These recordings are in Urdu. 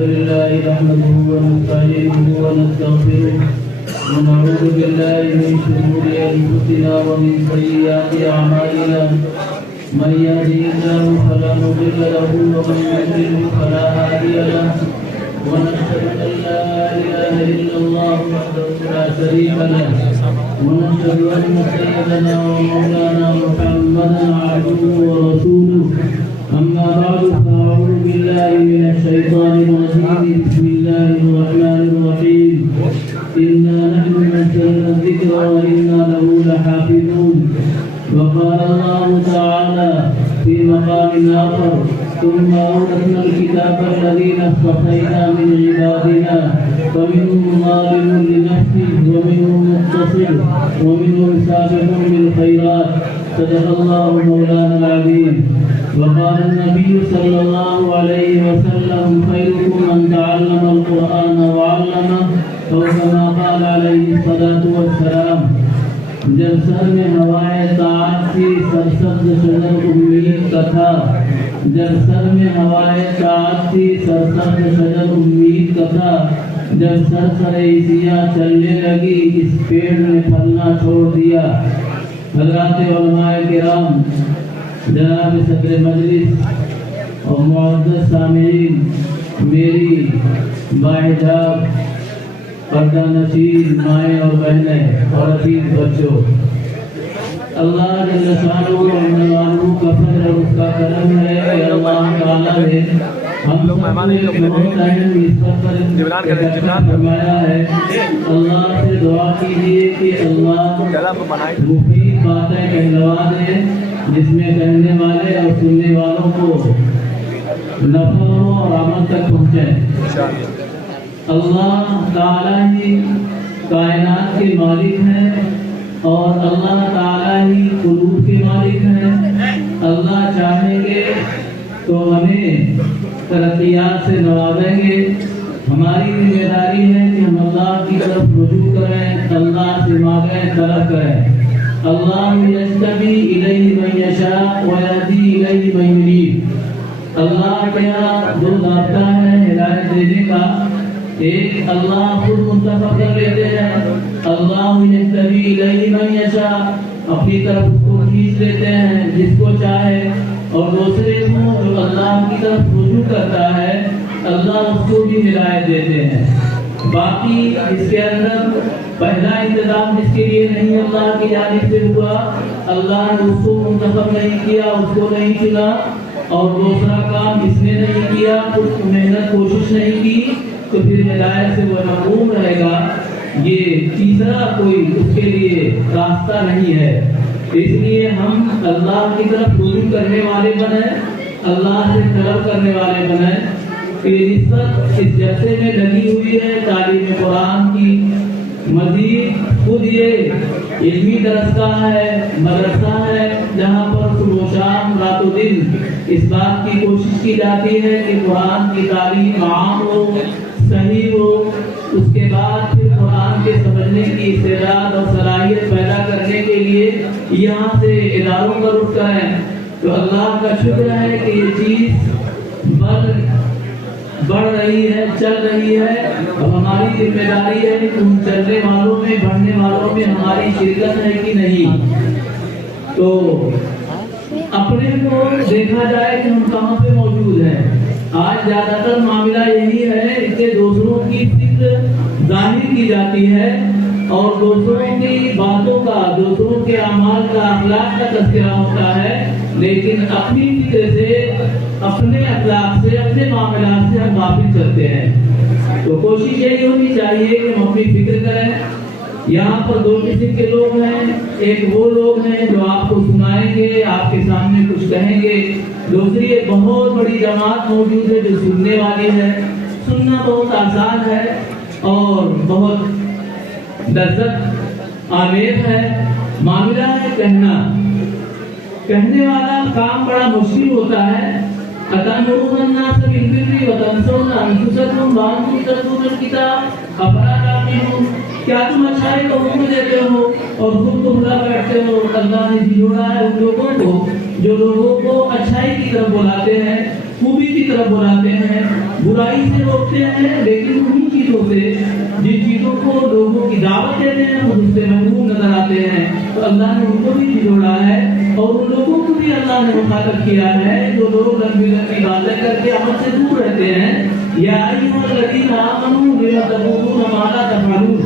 لله نحمده ونستعينه ونستغفره ونعوذ بالله من شرور أنفسنا ومن سيئات أعمالنا من يهده الله فلا مضل له ومن يضلل فلا هادي له ونشهد أن لا إله إلا الله وحده لا شريك له ونشهد أن سيدنا ومولانا محمدا عبده ورسوله أما بعد فأعوذ بالله من الشيطان الرجيم بسم الله الرحمن الرحيم إنا نحن نزلنا الذكر وإنا له لحافظون وقال الله تعالى في مقام آخر ثم أورثنا الكتاب الذين اصطفينا من عبادنا فمنهم ظالم لنفسه ومنهم مقتصد ومنهم سابق بالخيرات صدق الله مولانا العظيم وقال النبي صلى الله عليه وسلم خيركم من تعلم القرآن وعلمه أو كما قال عليه الصلاة والسلام جب سر میں ہوائے طاعت کی سرسبز شجر امید کا تھا جب سر میں ہوائے طاعت کی سرسبز شجر امید کا تھا جب سر عیسیاں چلنے لگی اس پیڑ نے پھلنا چھوڑ دیا حضرات علماء کرام جناب صدر مجلس اور معزز سامعین میری باحجاب پردہ نشین مائیں اور بہنیں اور عزیز بچوں اللہ جل شانہ و عنوانہ کا فضل اور اس کا کرم ہے کہ اللہ تعالیٰ نے ہم لوگ مہمان ہیں فرمایا ہے اللہ سے دعا کیجیے کہ اللہ مفید باتیں کہلوا دے جس میں کہنے والے اور سننے والوں کو نفع اور آمد تک پہنچائے اللہ تعالیٰ ہی کائنات کے مالک ہیں اور اللہ تعالیٰ ہی قلوب کے مالک ہیں اللہ چاہیں گے تو ہمیں ترقیات سے نوازیں گے ہماری ذمہ داری ہے کہ ہم اللہ کی طرف رجوع کریں اللہ سے مانگیں طلب کریں اللہ یجتبی الیہ من یشاء ویہدی الیہ من ینیب اللہ کیا دو ضابطہ ہے ہدایت دینے کا ایک اللہ خود منتخب کر لیتے ہیں اللہ یجتبی الیہ من یشاء اپنی طرف اس کو کھینچ لیتے ہیں جس کو چاہے اور دوسرے کو جو اللہ کی طرف رجوع کرتا ہے اللہ اس کو بھی ہدایت دیتے ہیں باقی اس کے اندر پہلا انتظام جس کے لیے نہیں اللہ کی جانب سے ہوا اللہ نے اس کو منتخب نہیں کیا اس کو نہیں چنا اور دوسرا کام اس نے نہیں کیا اس کو محنت کوشش نہیں کی تو پھر ہدایت سے وہ محروم رہے گا یہ تیسرا کوئی اس کے لیے راستہ نہیں ہے اس لیے ہم اللہ کی طرف رجوع کرنے والے بنیں اللہ سے طلب کرنے والے بنیں کہ نسبت اس جلسے میں لگی ہوئی ہے تعلیم قرآن کی مزید خود یہ علمی درسگاہ ہے مدرسہ ہے جہاں پر صبح و شام رات و دن اس بات کی کوشش کی جاتی ہے کہ قرآن کی تعلیم عام ہو صحیح ہو اس کے بعد پھر قرآن کے سمجھنے کی استعداد اور صلاحیت پیدا کرنے کے لیے یہاں سے اداروں کا رخ کریں تو اللہ کا شکر ہے کہ یہ چیز بڑھ رہی ہے چل رہی ہے اور ہماری ذمہ داری ہے کہ ان چلنے والوں میں بڑھنے والوں میں ہماری شرکت ہے کہ نہیں تو اپنے کو دیکھا جائے کہ ہم کہاں پہ موجود ہیں آج زیادہ تر معاملہ یہی ہے کہ دوسروں کی فکر ظاہر کی جاتی ہے اور دوسروں کی باتوں کا دوسروں کے اعمال کا اخلاق کا تذکرہ ہوتا ہے لیکن اپنی فکر سے اپنے اخلاق سے اپنے معاملات سے ہم غافل چلتے ہیں تو کوشش یہی ہونی چاہیے کہ ہم اپنی فکر کریں یہاں پر دو قسم کے لوگ ہیں ایک وہ لوگ ہیں جو آپ کو سنائیں گے آپ کے سامنے کچھ کہیں گے دوسری ایک بہت بڑی جماعت موجود ہے جو سننے والی ہے سننا بہت آسان ہے اور بہت لذت آمیز ہے معاملہ ہے کہنے والا کام بڑا مشکل ہوتا ہے أتأمرون الناس بالبر وتنسون أنفسكم وأنتم تتلون الكتاب أفلا تعقلون کیا تم اچھائی کو حکم دیتے ہو اور خود تو بھلا بیٹھتے ہو اللہ نے جوڑا ہے ان لوگوں کو جو لوگوں کو اچھائی کی طرف بلاتے ہیں خوبی کی طرف بلاتے ہیں، برائی سے روکتے ہیں، لیکن انہی چیزوں سے جن چیزوں کو لوگوں کی دعوت دیتے ہیں وہ اس سے محروم نظر آتے ہیں، تو اللہ نے ان کو بھی جھنجھوڑا ہے اور ان لوگوں کو بھی اللہ نے مخاطب کیا ہے جو لوگ لمبی لمبی باتیں کر کے عمل سے دور رہتے ہیں۔ یا ایھا الذین آمنوا لم تقولون ما لا تفعلون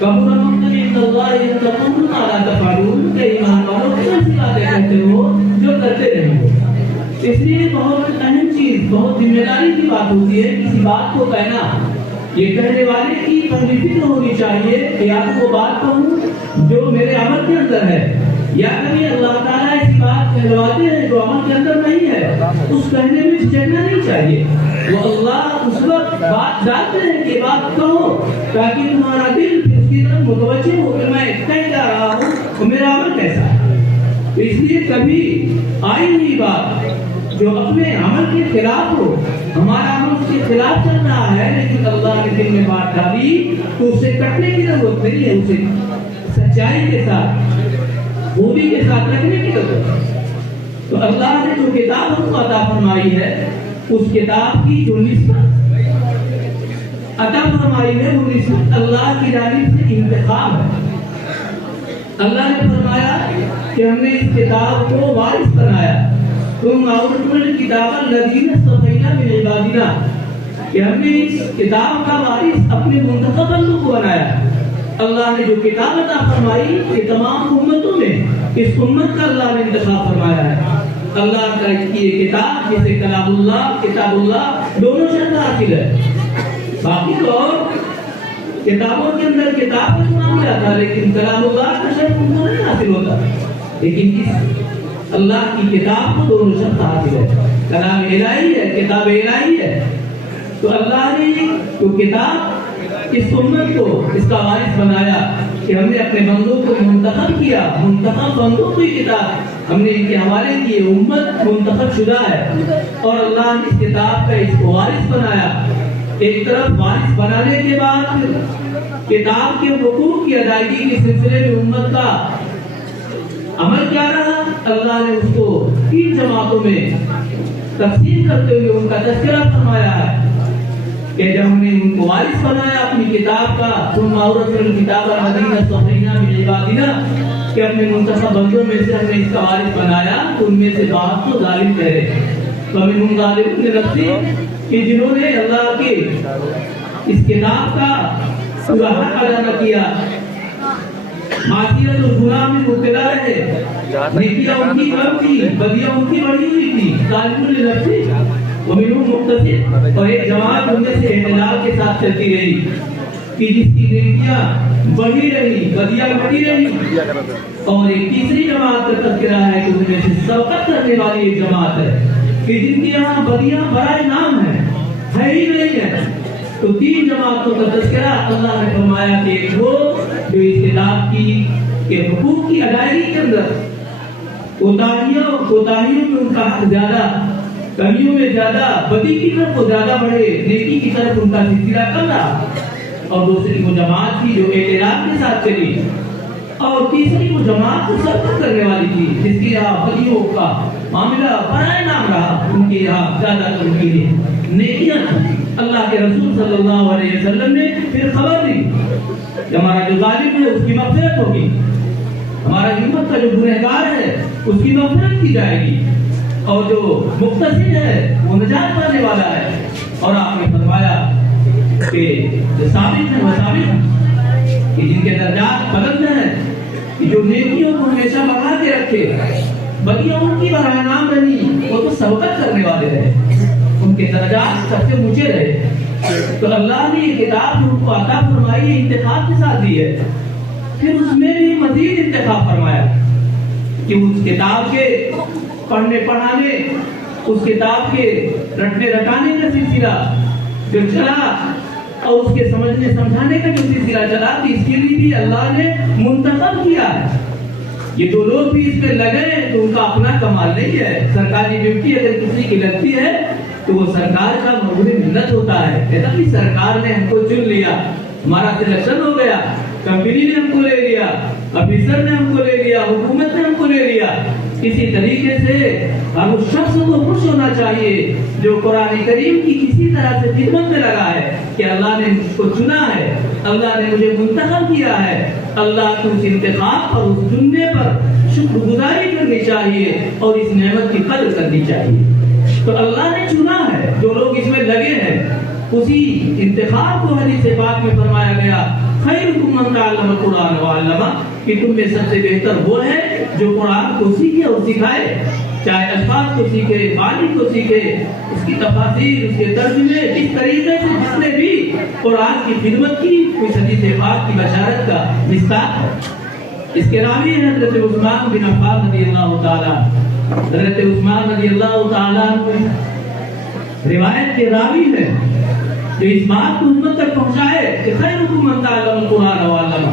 کبر مقتا عند اللہ ان تقولوا ما لا تفعلون، کہ ایمان والوں ایسی باتیں کہتے ہو جو کرتے نہیں ہو۔ اس لیے بہت اہم چیز، بہت ذمہ داری کی بات ہوتی ہے کسی بات کو کہنا۔ یہ کہنے والے کی پہلی فکر ہونی چاہیے کہ یا تو وہ بات کہوں جو میرے عمل کے اندر ہے، یا کبھی اللہ تعالیٰ ایسی بات کہلواتے ہیں جو عمل کے اندر نہیں ہے، اس کہنے میں جھجکنا نہیں چاہیے۔ وہ اللہ اس وقت بات ڈالتے ہیں کہ بات کہو تاکہ تمہارا دل اس کی طرف متوجہ ہو کہ میں کہہ جا رہا ہوں تو میرا عمل کیسا ہے۔ اس لیے کبھی آئی نہیں بات جو اپنے عمل کے خلاف ہو، ہمارا عمل اس کے خلاف چل رہا ہے لیکن اللہ نے دل میں بات ڈالی تو اسے کٹنے کی ضرورت نہیں ہے، اسے سچائی کے ساتھ، خوبی کے ساتھ رکھنے کی ضرورت ہے۔ تو اللہ نے جو کتاب ہم کو عطا فرمائی ہے، اس کتاب کی جو نسبت عطا فرمائی ہے وہ نسبت اللہ کی جانب سے انتخاب ہے۔ اللہ نے فرمایا کہ ہم نے اس کتاب کو وارث بنایا، تم اورثنا الکتاب الذین اصطفینا من عبادنا، کہ ہم نے اس کتاب کا وارث اپنے منتخب بندوں کو بنایا۔ اللہ نے جو کتاب عطا فرمائی یہ تمام امتوں میں اس امت کا اللہ نے انتخاب فرمایا ہے۔ اللہ کا یہ کتاب جسے کلام اللہ، کتاب اللہ دونوں شرط حاصل ہے۔ باقی تو کتابوں کے اندر کتاب کا معاملہ تھا لیکن کلام اللہ کا شرط ان کو نہیں حاصل ہوتا، لیکن اس اللہ کی کتاب کو دونوں شرط حاصل ہے، کلام الہی ہے، کتاب الہی ہے۔ تو اللہ نے جو کتاب اس امت کو اس کا وارث بنایا کہ ہم نے اپنے بندوں کو منتخب کیا، منتخب بندوں کو کتاب ہم نے ان کے حوالے کیے، امت منتخب شدہ ہے اور اللہ نے اس کتاب کا اس کو وارث بنایا۔ ایک طرف وارث بنانے کے بعد کتاب کے حقوق کی ادائیگی کے سلسلے میں امت کا عمل کیا رہا، اللہ نے اس کو 3 جماعتوں میں تقسیم کرتے ہوئے ان کا تذکرہ فرمایا ہے کہ جب ہم نے ان کو وارث بنایا اپنی کتاب کا، ثم اورثنا الکتاب الذین اصطفینا من عبادنا، کہ اپنے منتخب بندوں میں سے ہم نے اس کا وارث بنایا تو ان میں سے بعض تو ظالم ٹھہرے، فمنہم ظالم لنفسہ، کہ جنہوں نے اللہ کے اس کتاب کا پورا حق ادا نہ کیا، معصیت اور گناہ میں مبتلا رہے، نیکیاں ان کی کم تھی، بدیاں ان کی بڑھی ہوئی تھی، ظالم لنفسہ ومنہم مقتصد، اور ایک جماعت ان میں سے اعتدال کے ساتھ چلتی رہی کہ جس کی نیکیاں بڑھی رہی، بدیاں بڑھی رہی، اور ایک تیسری جماعت کا تذکرہ ہے کہ ان میں سے سبقت کرنے والی ایک جماعت ہے کہ جن کے یہاں بدیاں برائے نام ہے ہی نہیں ہے۔ تو 3 جماعتوں کا تذکرہ اللہ نے فرمایا کہ ایک وہ جو اس کتاب کی کے حقوق کی ادائیگی کے اندر کوتاہیوں میں ان کا حق زیادہ، کمیوں میں زیادہ، بدی کی طرف وہ زیادہ بڑھے، نیکی کی طرف ان کا سلسلہ کم رہا، اور دوسری وہ جماعت تھی جو اعتراف کے ساتھ چلی، اور تیسری وہ جماعت کو سبقت کرنے والی تھی جس کی یہاں بدیوں کا معاملہ برائے نام رہا، ان کے یہاں زیادہ تر ان کی نیکیاں تھیں۔ اللہ کے رسول صلی اللہ علیہ وسلم نے پھر خبر دی کہ ہمارا جو ظالم ہے اس کی مغفرت ہوگی، ہمارا امت کا جو گنہگار ہے اس کی مغفرت کی جائے گی، اور جو مقتصد ہے وہ نجات پانے والا ہے۔ اور آپ نے فرمایا کہ جو ثابت ہے وہ ثابت ہے کہ جن کے درجات بلند ہیں، کہ جو نیکیوں کو ہمیشہ بڑھا کے رکھے، بدیاں ان کی برائے نام رہی، وہ تو سبقت کرنے والے رہے، ان کے درجات سب سے اونچے رہے۔ تو اللہ نے یہ کتاب جو ان کو عطا فرمائی انتخاب کے ساتھ دی ہے، پھر اس میں بھی مزید انتخاب فرمایا کہ اس کتاب کے پڑھنے پڑھانے، اس کتاب کے رٹنے رٹانے کا سلسلہ جو چلا اور اس کے سمجھنے سمجھانے کا جو سلسلہ چلا، تو اس کے لیے بھی اللہ نے منتخب کیا ہے۔ یہ 2 لوگ بھی اس پہ لگے تو ان کا اپنا کمال نہیں ہے، سرکاری ڈیوٹی اگر کسی کی لگتی ہے تو وہ سرکار کا مغرب منت ہوتا ہے، کہتا کہ سرکار نے ہم کو چن لیا، ہمارا سلیکشن ہو گیا، کمپنی نے ہم کو لے لیا، آفیسر نے ہم کو لے لیا، حکومت نے ہم کو لے لیا، اسی طریقے سے ہم اس شخص کو خوش ہونا چاہیے جو قرآن کریم کی کسی طرح سے خدمت میں لگا ہے کہ اللہ نے مجھ کو چنا ہے، اللہ نے مجھے منتخب کیا ہے۔ اللہ کی اس انتخاب پر، اس چننے پر شکر گزاری کرنی چاہیے اور اس نعمت کی قدر کرنی چاہیے۔ تو اللہ نے چنا ہے، جو لوگ اس میں لگے ہیں اسی انتخاب کو حدیث پاک میں فرمایا گیا، خیرکم من تعلم القرآن وعلمہ، کہ تم میں سب سے بہتر وہ ہے جو قرآن کو سیکھے اور سکھائے، چاہے الفاظ کو سیکھے، معنی کو سیکھے، اس کی تفاسیر، اس کے ترجمے، جس طریقے سے جس نے بھی قرآن کی خدمت کی، اس حدیث پاک کی بشارت کا مصداق ہے۔ اس کے راوی ہیں حضرت عثمان بن عفان رضی اللہ تعالیٰ، حضرت عثمان رضی اللہ تعالیٰ روایت کے راوی ہیں جو اس بات کو امت تک پہنچائے کہ خیرکم من تعلم القرآن وعلمہ۔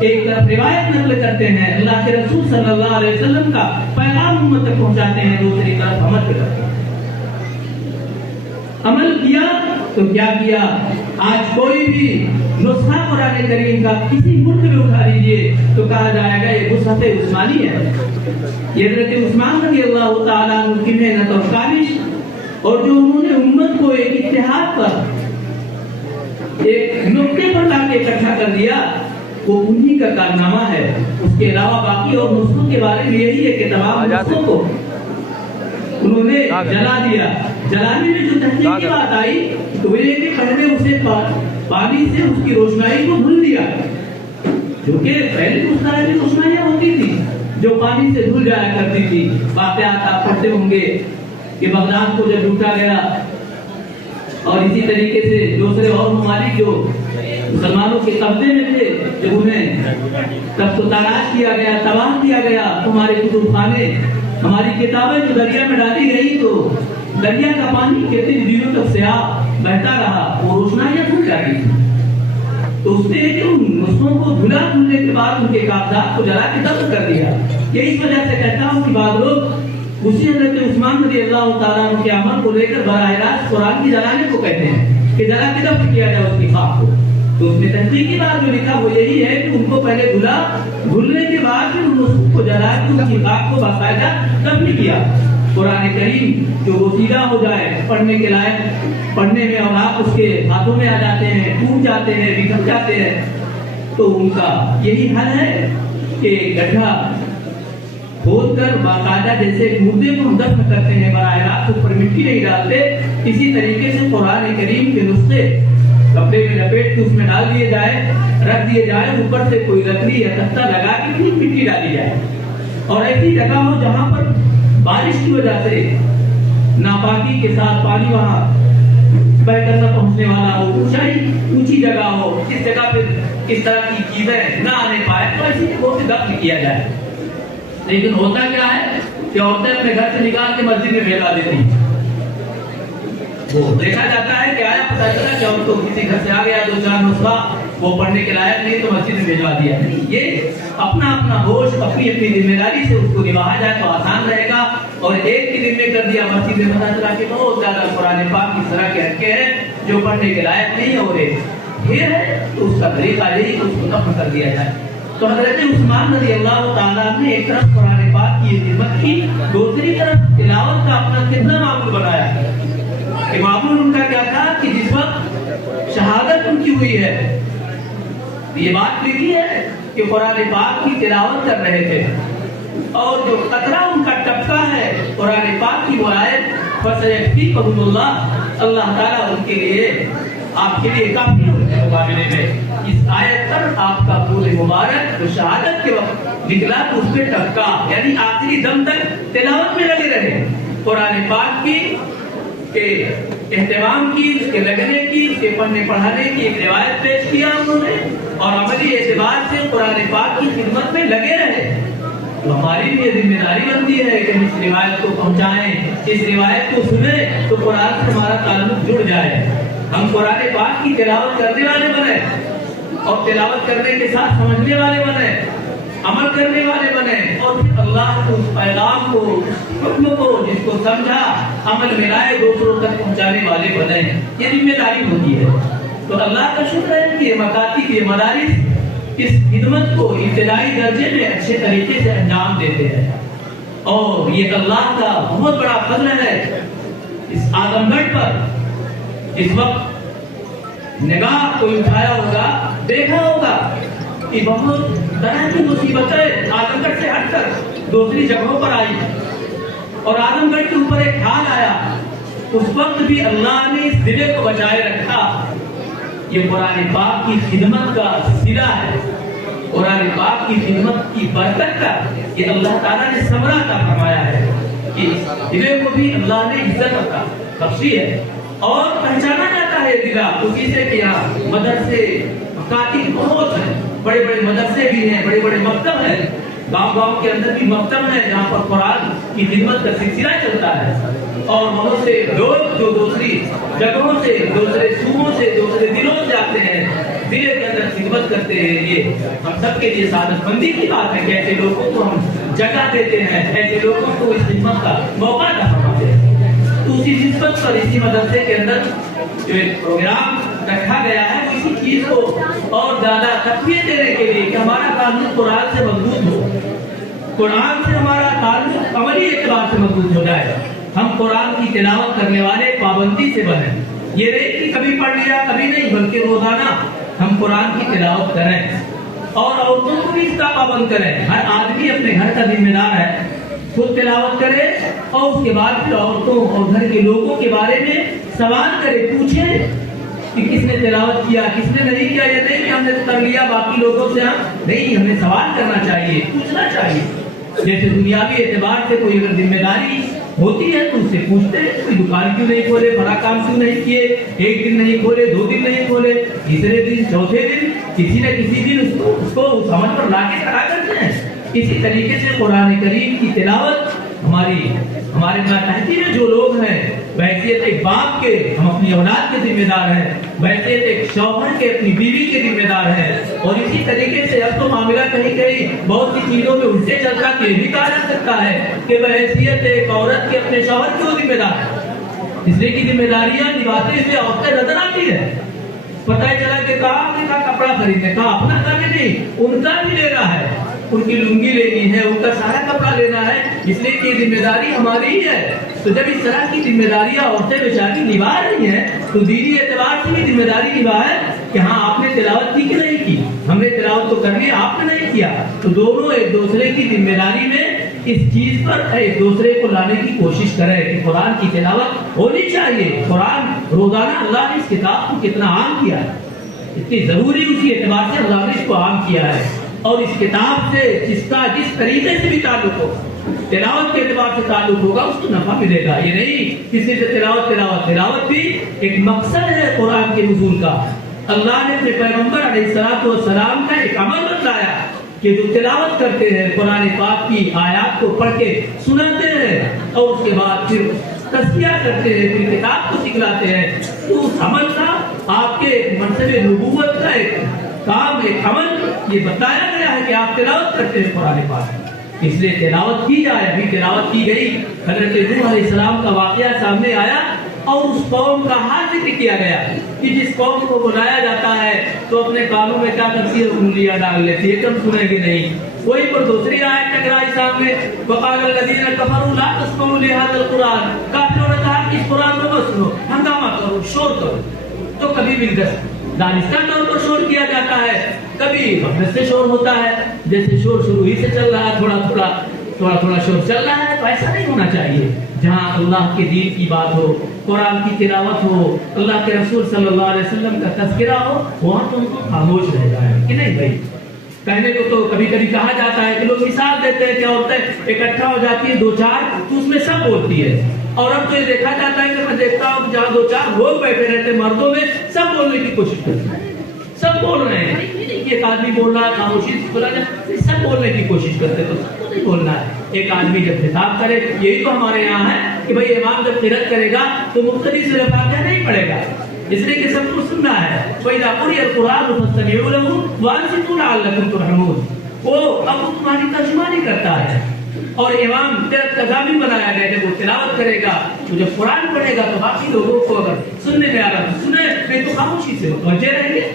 ایک طرف روایت نقل کرتے ہیں اللہ کے رسول صلی اللہ علیہ وسلم کا پیغام امت تک پہنچاتے ہیں، دوسری طرف عمل کرتے ہیں۔ عمل کیا تو کیا کیا؟ آج کوئی بھی نسخہ قرآن کریم کا کسی ملک میں اٹھا لیجیے تو کہا جائے گا یہ مصحف عثمانی ہے۔ یہ حضرت عثمان رضی اللہ تعالیٰ عنہ کی محنت اور کاوش، اور جو انہوں نے امت کو ایک اتحاد پر، ایک نقطے پر لا کے اکٹھا کر دیا، وہ انہی کا کارنامہ ہے۔ اس کے علاوہ باقی اور نسخوں کے بارے میں یہی ہے کہ تمام نسخوں کو انہوں نے جلا دیا۔ جلانے میں جو تحقیق کی بات آئی تو وہ یہ کہ پہلے اسے پانی سے اس کی روشنائی کو دھل دیا، جو کہ پہلے اس طرح کی روشنائیاں ہوتی تھی جو پانی سے دھل جایا کرتی تھی۔ واقعات آپ پڑھتے ہوں گے کہ بغداد کو جب لوٹا گیا اور اسی طریقے سے دوسرے اور ممالک جو مسلمانوں کے قبضے میں تھے، جب انہیں تخت و تاراج کیا گیا، تباہ کیا گیا، ہمارے کتب خانے، ہماری کتابیں جو دریا میں ڈالی گئی تو دریا کا پانی کتنے دنوں تک سیاہ بہتا رہا، وہ روشنائیاں دھل جاتی تھی۔ تو اس نے ان نسخوں کو دھلنے کے بعد ان کے کاغذات کو جلا کے دفن کر دیا۔ یہ اس وجہ سے کہتا ہوں کہ بعض لوگ اسی حضرت عثمان رضی اللہ تعالیٰ عنہ کے عمل کو لے کر براہ راست قرآن کی جلانے کو کہتے ہیں کہ جلا کے دفن کیا جائے اس کی خاک کو۔ تو اس میں تحقیقی بات جو لکھا وہ یہی ہے کہ ان کو پہلے دھلنے کے بعد پھر ان نسخوں کو جلا کے ان کی خاک کو باقاعدہ دفن کیا۔ قرآن کریم جو وسیلہ ہو جائے پڑھنے کے لائق، پڑھنے میں اور آپ اس کے ہاتھوں میں آ جاتے ہیں، ٹوٹ جاتے ہیں، بکھر جاتے ہیں، تو ان کا یہی حل ہے کہ گڈھا کھود کر باقاعدہ جیسے مردے کو دفن کرتے ہیں براہ راست اس پر مٹی نہیں ڈالتے، اسی طریقے سے قرآن کریم کے نسخے کپڑے میں لپیٹ کے اس میں ڈال دیے جائے، رکھ دیے جائے، اوپر سے کوئی لکڑی یا تختہ لگا کے پھر مٹی ڈالی جائے، اور ایسی جگہ ہو جہاں پر بارش کی وجہ سے ناپاکی کے ساتھ پانی وہاں بہ کر نہ پہنچنے والا ہو، اونچی جگہ ہو، جس جگہ پہ اس طرح کی چیزیں نہ آنے پائے، تو ایسی جگہوں سے دفن کیا جائے۔ لیکن ہوتا کیا ہے کہ عورتیں اپنے گھر سے نکال کے مسجد میں بھیجا دیتی ہیں۔ وہ دیکھا جاتا ہے کہ آیا پتہ چلا کہ اب تو کسی گھر سے آ گیا دو چار نسخہ وہ پڑھنے کے لائق نہیں تو مسجد میں بھیجوا دیا۔ یہ اپنا اپنا ہوش، اپنی اپنی ذمہ داری سے اس کو نبھایا جائے تو آسان رہے گا، اور ایک کی ذمہ کر دیا مسجد میں پتہ چلا کہ بہت زیادہ قرآن پاک اس طرح کے ہٹکے ہیں جو پڑھنے کے لائق نہیں ہو رہے، پھر ہے تو اس کا طریقہ یہی کہ اس کو دفن کر دیا جائے۔ تو حضرت عثمان رضی اللہ تعالیٰ نے ایک طرف قرآن پاک کی خدمت کی، دوسری طرف تلاوت کا اپنا کتنا معمول بنایا کہ معمول ان کا کیا تھا کہ جس وقت شہادت ان کی ہوئی ہے، یہ بات لکھی ہے کہ قرآن پاک کی تلاوت کر رہے تھے، اور جو قطرہ ان کا ٹپکا ہے قرآن پاک کی وہ آیت فَسَيَكْفِيكُمُ اللَّهُ، اللہ تعالیٰ ان کے لیے آپ کے لیے کافی مقابلے میں، اس آیت پر آپ کا پورے مبارک جو شہادت کے وقت نکلا تو اس پہ ٹپکا، یعنی آخری دم تک تلاوت میں لگے رہے قرآن پاک کی، کے اہتمام کی، اس کے لگنے کی، اس کے پڑھنے پڑھانے کی ایک روایت پیش کیا انہوں نے، اور عملی اعتبار سے قرآن پاک کی خدمت میں لگے رہے۔ تو ہماری بھی یہ ذمہ داری بنتی ہے کہ ہم اس روایت کو پہنچائیں، اس روایت کو سنیں تو قرآن سے ہمارا تعلق جڑ جائے، ہم قرآن پاک کی تلاوت کرنے والے بنے، اور تلاوت کرنے کے ساتھ سمجھنے والے بنے، عمل کرنے والے بنے، اور پھر اللہ کو اس پیغام کو، حکم کو جس کو سمجھا عمل میں لائے دوسروں تک پہنچانے والے بنے۔ یہ ذمہ داری ہوتی ہے۔ تو اللہ کا شکر ہے کہ یہ مکاتب، یہ مدارس اس خدمت کو ابتدائی درجے میں اچھے طریقے سے انجام دیتے ہیں، اور یہ اللہ کا بہت بڑا فضل ہے اس اعظم گڑھ پر. اس وقت نگاہ کو اٹھایا ہوگا، دیکھا ہوگا کہ بہت طرح کی مصیبتیں اعظم گڑھ سے ہٹ کر دوسری جگہوں پر آئی، اور اعظم گڑھ کے اوپر ایک حال آیا. اس وقت بھی اللہ نے اس ضلع کو بچائے رکھا. یہ قرآن پاک کی خدمت کا صلہ ہے، قرآن پاک کی خدمت کی برکت کا یہ اللہ تعالیٰ نے ثمرہ عطا فرمایا ہے کہ اس ضلع کو بھی اللہ نے عزت عطا بخشی ہے. اور پہچانا جاتا ہے ضلع اسی سے کہ یہاں مدرسے مکاتب بہت ہیں، بڑے بڑے مدرسے بھی ہیں، بڑے بڑے مکتب ہیں. گاؤں گاؤں کے اندر بھی مکتب ہے جہاں پر قرآن کی خدمت کا سلسلہ چلتا ہے. اور بہت سے لوگ جو دوسری جگہوں سے، دوسرے صوبوں سے، دوسرے ضلعوں سے آتے ہیں، ضلع کے اندر خدمت کرتے ہیں. یہ ہم سب کے لیے سعادت مندی کی بات ہے کہ ایسے لوگوں کو ہم جگہ دیتے ہیں، ایسے لوگوں کو اس خدمت کا موقع عطا فرماتے ہیں. تو اسی نسبت پر اسی مدرسے کے اندر جو ایک پروگرام رکھا گیا ہے وہ اسی چیز کو اور زیادہ تقویت دینے کے لیے کہ ہمارا تعلق قرآن سے مضبوط ہو، قرآن سے ہمارا تعلق عملی اعتبار سے مضبوط ہو جائے. ہم قرآن کی تلاوت کرنے والے پابندی سے بنیں. یہ نہیں کہ کبھی پڑھ لیا کبھی نہیں، بلکہ روزانہ ہم قرآن کی تلاوت کریں اور عورتوں کو بھی اس کا پابند کریں. ہر آدمی اپنے گھر کا ذمہ دار ہے، خود تلاوت کرے اور اس کے بعد پھر عورتوں اور گھر کے لوگوں کے بارے میں سوال کرے، پوچھے کہ کس نے تلاوت کیا، کس نے نہیں کیا. یہ نہیں کہ ہم نے کر لیا باقی لوگوں سے، نہیں، ہمیں سوال کرنا چاہیے، پوچھنا چاہیے. جیسے دنیاوی اعتبار سے کوئی اگر ذمہ داری ہوتی ہے تو اس سے پوچھتے ہیں کوئی دکان کیوں نہیں کھولے، بڑا کام کیوں نہیں کیے، ایک دن نہیں کھولے، 2 دن نہیں کھولے، تیسرے دن چوتھے دن کسی نہ کسی دن اس کو اس عمل پر لا کے کھڑا کرتے ہیں. اسی طریقے سے قرآن کریم کی تلاوت ہمارے ماتحتی میں جو لوگ ہیں بحیثیت ایک باپ کے ہم اپنی اولاد کے ذمہ دار ہیں، بحیثیت ایک شوہر کے اپنی بیوی کے ذمہ دار ہیں. اور اسی طریقے سے اب تو معاملہ کہیں کہیں بہت سی چیزوں میں الٹے چلتا کہ یہ بھی کہا جا سکتا ہے کہ بحیثیت ایک عورت کے اپنے شوہر کی وہ ذمہ دار ہے، اس لیے کی ذمہ داریاں نبھاتے ہوئے عورتیں نظر آتی ہے. پتہ چلا کہ کہا آپ نے کہا کپڑا خریدنے کا اپنا کا بھی نہیں، ان کا بھی لے رہا ہے، ان کی لنگی لینی ہے، ان کا سارا کپڑا لینا ہے، اس لیے کہ ذمہ داری ہماری ہی ہے. تو جب اس طرح کی ذمہ داریاں عورتیں بیچاری نبھا رہی ہیں تو دینی اعتبار سے بھی ذمہ داری نبھائے کہ ہاں آپ نے تلاوت کی کہ نہیں کی. ہم نے تلاوت تو کر لی، آپ نے نہیں کیا. تو دونوں ایک دوسرے کی ذمہ داری میں اس چیز پر ایک دوسرے کو لانے کی کوشش کریں کہ قرآن کی تلاوت ہونی چاہیے. قرآن روزانہ اللہ نے اس کتاب کو کتنا عام کیا ہے، اتنی ضروری اسی اعتبار سے اللہ نے اس کو عام کیا ہے. اور اس کتاب سے جس طریقے سے بھی تعلق ہو، تلاوت کے اعتبار سے تعلق ہوگا، اس کو نفع ملے گا. یہ نہیں کسی سے تلاوت بھی ایک مقصد ہے قرآن کے نزول کا. اللہ نے اپنے پیغمبر علیہ السلام کا ایک عمل بتلایا کہ جو تلاوت کرتے ہیں قرآن پاک کی آیات کو پڑھ کے سناتے ہیں اور اس کے بعد پھر تزکیہ کرتے ہیں، پھر کتاب کو سکھلاتے ہیں. تو اس عمل کا آپ کے منصب نبوت کا ایک کام، ایک عمل یہ بتایا گیا ہے کہ آپ تلاوت کرتے ہیں قرآن پاک. اس لیے تلاوت کی جائے. ابھی تلاوت کی گئی، حضرت نوح علیہ السلام کا واقعہ سامنے آیا اور اس قوم کا حال ذکر کیا گیا کہ جس قوم کو بلایا جاتا ہے تو اپنے کانوں میں کیا کرتی ہے، انگلیاں ڈال لیتی ہے، تم سنیں گے نہیں. وہی پر دوسری آیت ٹکرائی سامنے، وقال الذین کفروا لا تسمعوا لهذا القرآن، کافروں نے کہا کہ اس قرآن کو مت سنو، ہنگامہ کرو، شور کرو. تو کبھی بالدست دانستہ طور پر شور کیا جاتا ہے، کبھی غفلت سے شور ہوتا ہے، جیسے شور شروع ہی سے چل رہا ہے، تھوڑا تھوڑا شور چل رہا ہے. تو ایسا نہیں ہونا چاہیے. جہاں اللہ کے دین کی بات ہو، قرآن کی تلاوت ہو، اللہ کے رسول صلی اللہ علیہ وسلم کا تذکرہ ہو، وہاں تم کو خاموش رہ جائے کہ نہیں بھائی. کہنے کو تو کبھی کبھی کہا جاتا ہے کہ لوگ مثال دیتے ہیں کہ عورتیں اکٹھا ہو جاتی ہے 2-4 تو اس میں سب بولتی ہے. اور اب تو یہ دیکھا جاتا ہے کہ میں دیکھتا ہوں جہاں 2-4 لوگ بیٹھے رہتے مردوں میں سب بولنے کی کوشش کرتے ہیں، سب بول رہے ہیں. ایک آدمی بول رہا ہے خاموشی سے بولا جائے، سب بولنے کی کوشش کرتے تو سب کو نہیں بولنا ہے. ایک آدمی جب خطاب کرے، یہی تو ہمارے یہاں ہے کہ بھائی امام جب قرات کرے گا تو مختلف سورۃ فاتحہ نہیں پڑھے گا، اس لیے کہ سب کو سننا ہے. وَإِذَا قُرِئَ الْقُرْآنُ فَاسْتَمِعُوا لَهُ وَأَنصِتُوا لَعَلَّكُمْ تُرْحَمُونَ. وہ اب تمہاری ترجمانی کرتا ہے اور امام قرات کا ضامن بنایا گیا. جب وہ تلاوت کرے گا تو جب قرآن پڑھے گا تو باقی لوگوں کو اگر سننے میں آ رہا تو سنے، نہیں تو خاموشی سے متوجہ رہیں گے.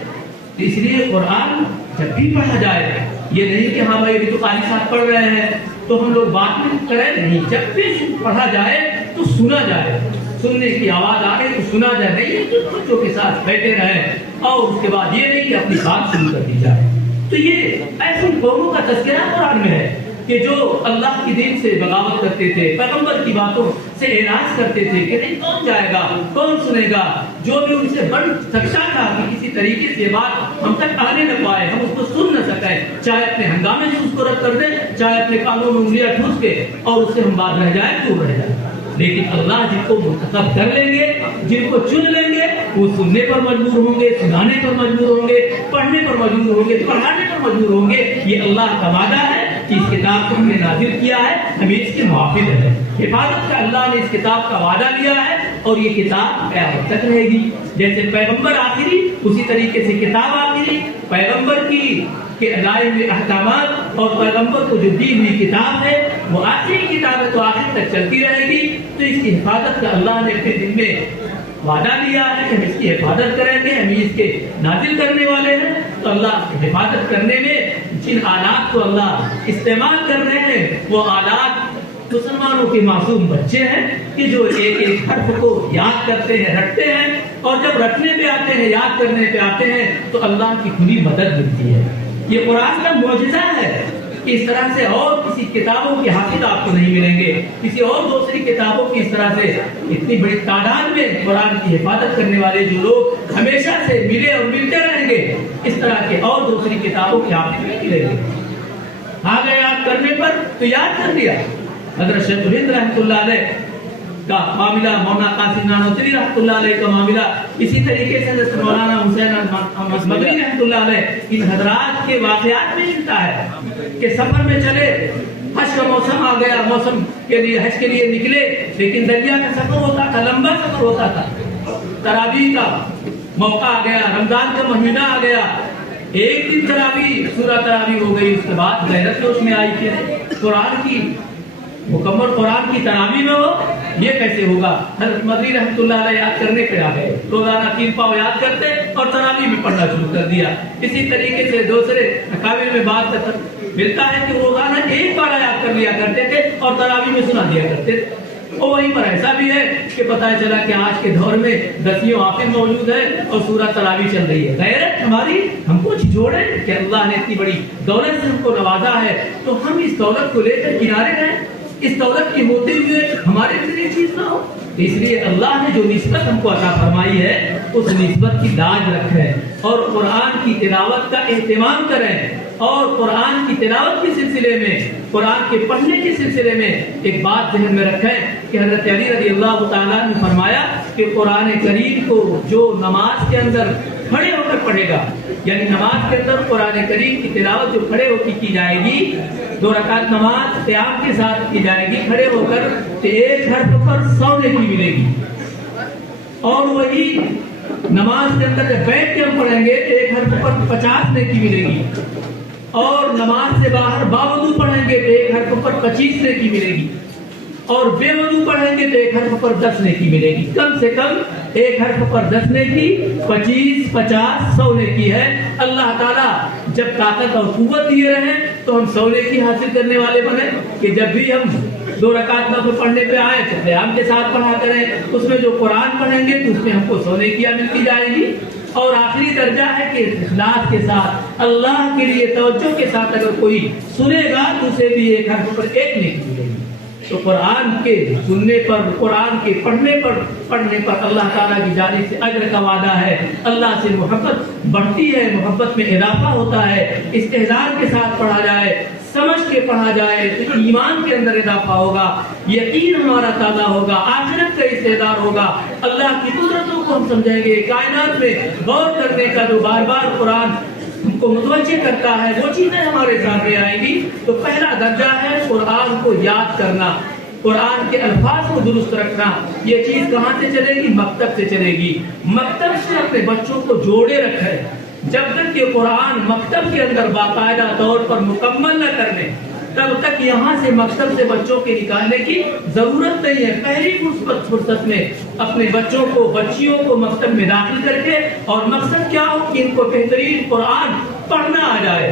اس لیے قرآن جب بھی پڑھا جائے، یہ نہیں کہ ہاں بھائی ابھی تو قاری صاحب پڑھ رہے ہیں تو ہم لوگ بات میں کریں نہیں، جب بھی پڑھا جائے تو سنا جائے، سننے کی آواز آ گئی تو سنا جائے، نہیں تو بچوں کے ساتھ بیٹھے رہیں اور اس کے بعد یہ نہیں کہ اپنی بات شروع کر دی جائے۔ تو یہ ایسی قوموں کا تذکرہ قرآن میں ہے کہ جو اللہ کی دین سے بغاوت کرتے تھے، پیغمبر کی باتوں سے اعراض کرتے تھے کہ نہیں کون جائے گا، کون سنے گا، جو بھی ان سے بڑھ سکتا تھا کہ کسی طریقے سے بات ہم تک آنے نہ پائے، ہم اس کو سن نہ سکیں، چاہے اپنے ہنگامے سے اس کو رد کر دیں، چاہے اپنے کانوں میں انگلیاں ٹھوس کے اور اس سے ہم بات رہ جائیں دور رہ جائیں۔ لیکن اللہ جن کو منتخب کر لیں گے، جن کو چن لیں گے، وہ سننے پر مجبور ہوں گے، سنانے پر مجبور ہوں گے، پڑھنے پر مجبور ہوں گے، پڑھانے پر مجبور ہوں گے۔ یہ اللہ کا وعدہ ہے کہ اس کتاب کو ہم نے نازل کیا ہے، ہمیں اس کے محافظ ہے، حفاظت کا اللہ نے اس کتاب کا وعدہ لیا ہے اور یہ کتاب قیامت تک رہے گی۔ جیسے پیغمبر آخری، اسی طریقے سے کتاب آخری، پیغمبر کی لائے ہوئے احکامات اور پیغمبر کو جو دی ہوئی کتاب ہے وہ آخری کتاب ہے، تو آخر تک چلتی رہے گی۔ تو اس کی حفاظت کا اللہ نے اپنے دل میں وعدہ لیا ہے کہ ہم اس کی حفاظت کریں گے، ہم اس کے نازل کرنے والے ہیں۔ تو اللہ حفاظت کرنے میں جن آلات کو اللہ استعمال کر رہے ہیں وہ آلات مسلمانوں کے معصوم بچے ہیں کہ جو ایک ایک حرف کو یاد کرتے ہیں، رکھتے ہیں، اور جب رکھنے پہ آتے ہیں، یاد کرنے پہ آتے ہیں تو اللہ کی کھلی مدد ملتی ہے۔ یہ قرآن کا معجزہ ہے کہ اس طرح سے اور کسی کتابوں کے حافظ آپ کو نہیں ملیں گے، کسی اور دوسری کتابوں کی اس طرح سے اتنی بڑی تعداد میں قرآن کی حفاظت کرنے والے جو لوگ ہمیشہ سے ملے اور ملتے رہیں گے، اس طرح کے اور دوسری کتابوں کے حافظ نہیں ملیں گے۔ آگے یاد کرنے پر تو یاد کر لیا۔ حضرت شیخ الہند رحمۃ اللہ علیہ کا معاملہ، مولانا قاسم نانوتری رحمۃ اللہ علیہ کا معاملہ، اسی طریقے سے حضرت مولانا حسین احمد مدنی رحمۃ اللہ علیہ، ان حضرات کے واقعات میں ملتا ہے کہ سفر میں چلے، حج کا موسم آ گیا، موسم کے لیے حج کے لیے نکلے، لیکن دریا کا سفر ہوتا تھا، لمبا سفر ہوتا تھا، تراویح کا موقع آ گیا، رمضان کا مہینہ آ گیا، ایک دن تراویح، سورہ تراویح ہو گئی، اس کے بعد غیرت جوش میں آئی کہ قرآن کی مکمل قرآن کی تراویح میں ہو، یہ کیسے ہوگا؟ حضرت مدنی رحمۃ اللہ علیہ یاد کرنے پہ آ گئے، روزانہ 3 پاؤں یاد کرتے اور تراویح میں پڑھنا شروع کر دیا۔ اسی طریقے سے دوسرے اکابر میں بات ملتا ہے کہ روزانہ 1 پارہ یاد کر لیا کرتے تھے اور تراویح میں سنا دیا کرتے تھے۔ اور وہیں پر ایسا بھی ہے کہ پتہ چلا کہ آج کے دور میں 10 حافظ موجود ہے اور سورہ تراویح چل رہی ہے۔ غیرت ہماری ہم کو جھوڑے کہ اللہ نے اتنی بڑی دولت سے ہم کو نوازا ہے، تو ہم اس دولت کو لے کر کنارے رہیں، اس دولت کی ہوتے ہوئے ہمارے لیے چیز نہ ہو۔ اس لیے اللہ نے جو نسبت ہم کو عطا فرمائی ہے اس نسبت کی لاج رکھیں اور قرآن کی تلاوت کا اہتمام کریں، اور قرآن کی تلاوت کے سلسلے میں، قرآن کے پڑھنے کے سلسلے میں ایک بات ذہن میں رکھیں کہ حضرت علی رضی اللہ تعالیٰ نے فرمایا کہ قرآن کریم کو جو نماز کے اندر کھڑے ہو کر پڑھے گا، یعنی نماز کے اندر قرآن کریم کی تلاوت جو کھڑے ہو کے کی جائے گی، 2 رکعت نماز قیام کے ساتھ کی جائے گی کھڑے ہو کر، تو 1 حرف پر 100 نیکی ملے گی، اور وہی نماز کے اندر جب بیٹھ کے ہم پڑھیں گے 1 حرف پر 50 نیکی ملے گی، اور نماز سے باہر باوضو پڑھیں گے تو 1 حرف پر 25 نیکی ملے گی، اور بے وضو پڑھیں گے تو 1 حرف پر 10 نیکی ملے گی۔ کم سے کم 1 حرف پر 10 نیکی، 25، 50، 100 نیکی ہے۔ اللہ تعالیٰ جب طاقت اور قوت دیے رہے تو ہم 100 نیکی حاصل کرنے والے بنے کہ جب بھی ہم 2 رکعت نفل پڑھنے پہ آئے تو قیام کے ساتھ پڑھا کریں، اس میں جو قرآن پڑھیں گے تو اس میں ہم کو 100 نیکیاں ملتی جائیں گی۔ اور آخری درجہ ہے کہ اخلاص کے ساتھ اللہ کے لیے توجہ کے ساتھ اگر کوئی سنے گا تو اسے بھی 1 حرف پر 1 نیکی ملے گی۔ تو قرآن کے سننے پر، قرآن کے پڑھنے پر اللہ تعالیٰ کی جانب سے اجر کا وعدہ ہے۔ اللہ سے محبت بڑھتی ہے، محبت میں اضافہ ہوتا ہے۔ استحضار کے ساتھ پڑھا جائے، سمجھ کے پڑھا جائے تو ایمان کے اندر اضافہ ہوگا، یقین ہمارا تازہ ہوگا، آخرت کا استحضار ہوگا، اللہ کی قدرتوں کو ہم سمجھیں گے۔ کائنات میں غور کرنے کا جو بار بار قرآن ہم کو متوجہ کرتا ہے وہ چیزیں ہمارے سامنے آئیں گی۔ تو پہلا درجہ ہے قرآن کو یاد کرنا، قرآن کے الفاظ کو درست رکھنا۔ یہ چیز کہاں سے چلے گی؟ مکتب سے چلے گی۔ مکتب سے اپنے بچوں کو جوڑے رکھیں۔ جب تک کہ قرآن مکتب کے اندر باقاعدہ طور پر مکمل نہ کر لیں تب تک یہاں سے مکتب سے بچوں کے نکالنے کی ضرورت نہیں ہے۔ پہلی فرصت میں اپنے بچوں کو، بچیوں کو مکتب میں داخل کر کے، اور مقصد کیا ہو کہ ان کو بہترین قرآن پڑھنا آ جائے،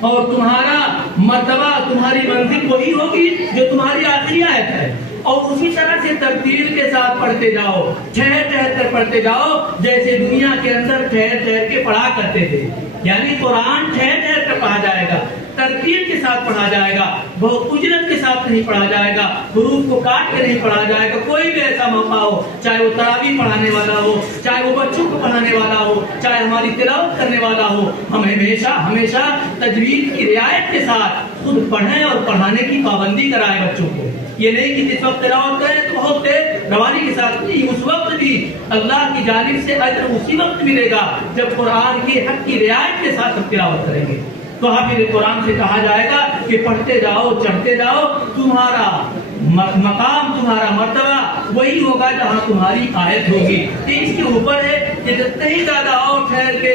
اور تمہارا مرتبہ تمہاری منزل وہی ہوگی جو تمہاری آخری آیت ہے. اور اسی طرح سے ترتیل کے ساتھ پڑھتے جاؤ, ٹھہر ٹھہر کر پڑھتے جاؤ, جیسے دنیا کے اندر ٹھہر ٹھہر کے پڑھا کرتے تھے. یعنی قرآن ٹھہر ٹھہر کر پڑھا جائے گا, ترتیل کے ساتھ پڑھا جائے گا, بہت اجرت کے ساتھ نہیں پڑھا جائے گا, حروف کو کاٹ کے نہیں پڑھا جائے گا. کوئی بھی ایسا موقع ہو, چاہے وہ تراویح پڑھانے والا ہو, چاہے وہ بچوں کو پڑھانے والا ہو, چاہے ہماری تلاوت کرنے والا ہو, ہم ہمیشہ تجوید کی رعایت کے ساتھ خود پڑھیں اور پڑھانے کی پابندی کرائیں بچوں کو. یہ نہیں کہ جس وقت تلاوت کریں تو بہت تیز روانی کے ساتھ نہیں, اس وقت بھی اللہ کی جانب سے اجر اسی وقت ملے گا جب قرآن کے حق کی رعایت کے ساتھ ہم تلاوت کریں گے. تو حافظ قرآن سے کہا جائے گا کہ پڑھتے جاؤ, چڑھتے جاؤ, تمہارا مقام, تمہارا مرتبہ وہی ہوگا جہاں تمہاری آیت ہوگی. اس کے اوپر ہے کہ جتنے ہی زیادہ اور ٹھہر کے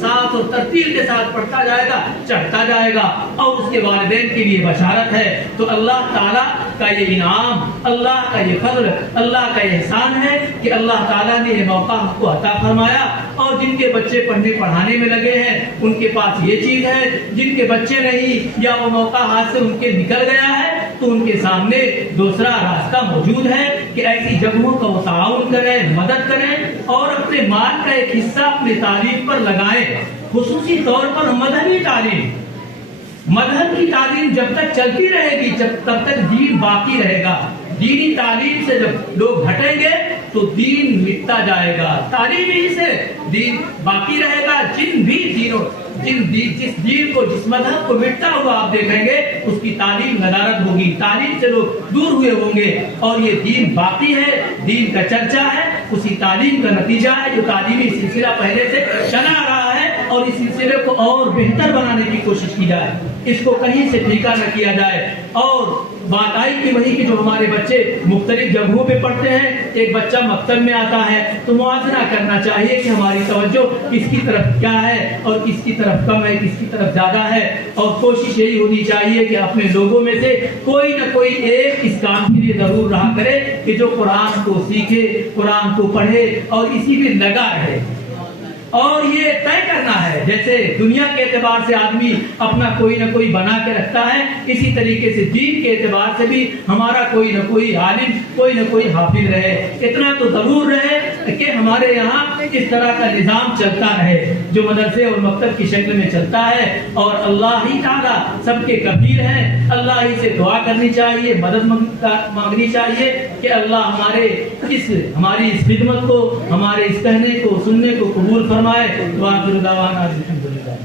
ساتھ اور ترتیل کے ساتھ پڑھتا جائے گا, چڑھتا جائے گا. اور اس کے والدین کے لیے بشارت ہے. تو اللہ تعالیٰ کا یہ انعام, اللہ کا یہ فضل, اللہ کا یہ احسان ہے کہ اللہ تعالیٰ نے یہ موقع ہم کو عطا فرمایا. اور جن کے بچے پڑھنے پڑھانے میں لگے ہیں ان کے پاس یہ چیز ہے, جن کے بچے نہیں یا وہ موقع ہاتھ سے ان کے نکل گیا ہے تو ان کے سامنے دوسرا راستہ موجود ہے کہ ایسی جگہوں کا وہ تعاون کریں, مدد کریں اور اپنے مال کا ایک حصہ اپنے تعلیم پر لگائیں. خصوصی طور پر مذہبی تعلیم, مذہب کی تعلیم جب تک چلتی رہے گی تب تک دین باقی رہے گا. دینی تعلیم سے جب لوگ ہٹیں گے تو دین مٹتا جائے گا. تعلیم ہی سے دین باقی رہے گا. جس دین کو, جس مذہب کو مٹتا ہوا آپ دیکھیں گے اس کی تعلیم ندارت ہوگی, تعلیم سے لوگ دور ہوئے ہوں گے. اور یہ دین باقی ہے, دین کا چرچا ہے, اسی تعلیم کا نتیجہ ہے جو تعلیمی سلسلہ پہلے سے چلا آ رہا ہے. اور اس سلسلے کو اور بہتر بنانے کی کوشش کی جائے, اس کو کہیں سے ٹھیکا نہ کیا جائے. اور بات آئی کہ وہی کہ جو ہمارے بچے مختلف جگہوں پہ پڑھتے ہیں, ایک بچہ مکتب میں آتا ہے تو موازنہ کرنا چاہیے کہ ہماری توجہ کس کی طرف کیا ہے اور کس کی طرف کم ہے, کس کی طرف زیادہ ہے. اور کوشش یہی ہونی چاہیے کہ اپنے لوگوں میں سے کوئی نہ کوئی ایک اس کام کے لیے ضرور رہا کرے کہ جو قرآن کو سیکھے, قرآن کو پڑھے اور اسی میں لگا رہے. اور یہ طے کرنا ہے, جیسے دنیا کے اعتبار سے آدمی اپنا کوئی نہ کوئی بنا کے رکھتا ہے, اسی طریقے سے دین کے اعتبار سے بھی ہمارا کوئی نہ کوئی عالم, کوئی نہ کوئی حافظ رہے. اتنا تو ضرور رہے کہ ہمارے یہاں اس طرح کا نظام چلتا رہے جو مدرسے اور مکتب کی شکل میں چلتا ہے. اور اللہ ہی تعالیٰ سب کے کفیل ہیں, اللہ ہی سے دعا کرنی چاہیے, مدد مانگنی چاہیے کہ اللہ ہماری اس خدمت کو, ہمارے اس کہنے کو, سننے کو قبول فرمائے. وآخر دعوانا الحمدللہ.